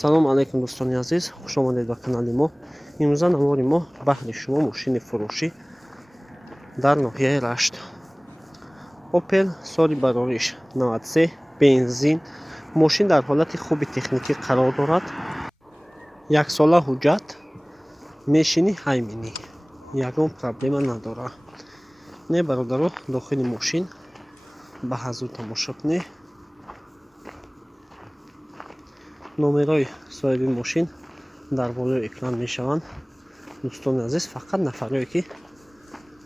салом алейкум дӯстони азиз, хуш омадед ба канали мо. имрӯза навори мо баҳри шумо мошини фурӯшӣ дар ноҳияи Рашт. Opel соли барориш 93 бензин. мошин дар ҳолати хуби техникӣ қарор дорад. яксола ҳуҷҷат, мешини ҳайминӣ, ягон проблема надорад. Не бародаро, дохили мошин ба ҳазу тамошо кунед. номерои соҳиби мошин дар болои экран мешаванд. дӯстони азиз, фақат нафаре ки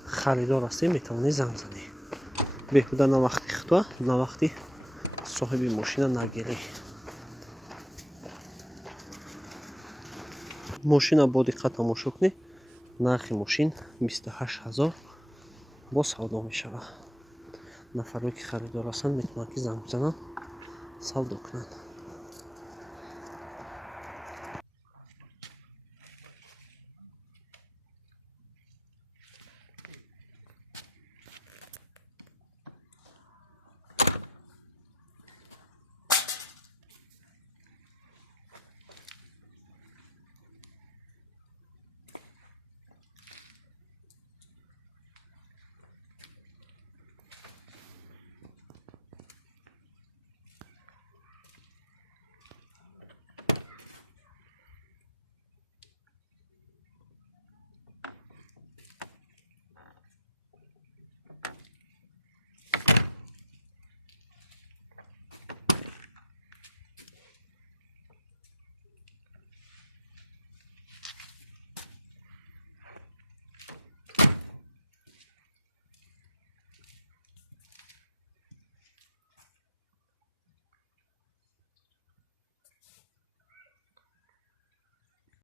харидор ҳастед метавонед занг занед. беҳуда на вақти хутва, на вақти соҳиби мошина нагирӣ. мошина бо диққат тамошо кунед. нархи мошин 28 000 бо савдо мешавад. нафаре ки харидор ҳастанд метавонанд ки занг зананд, савдо кунанд.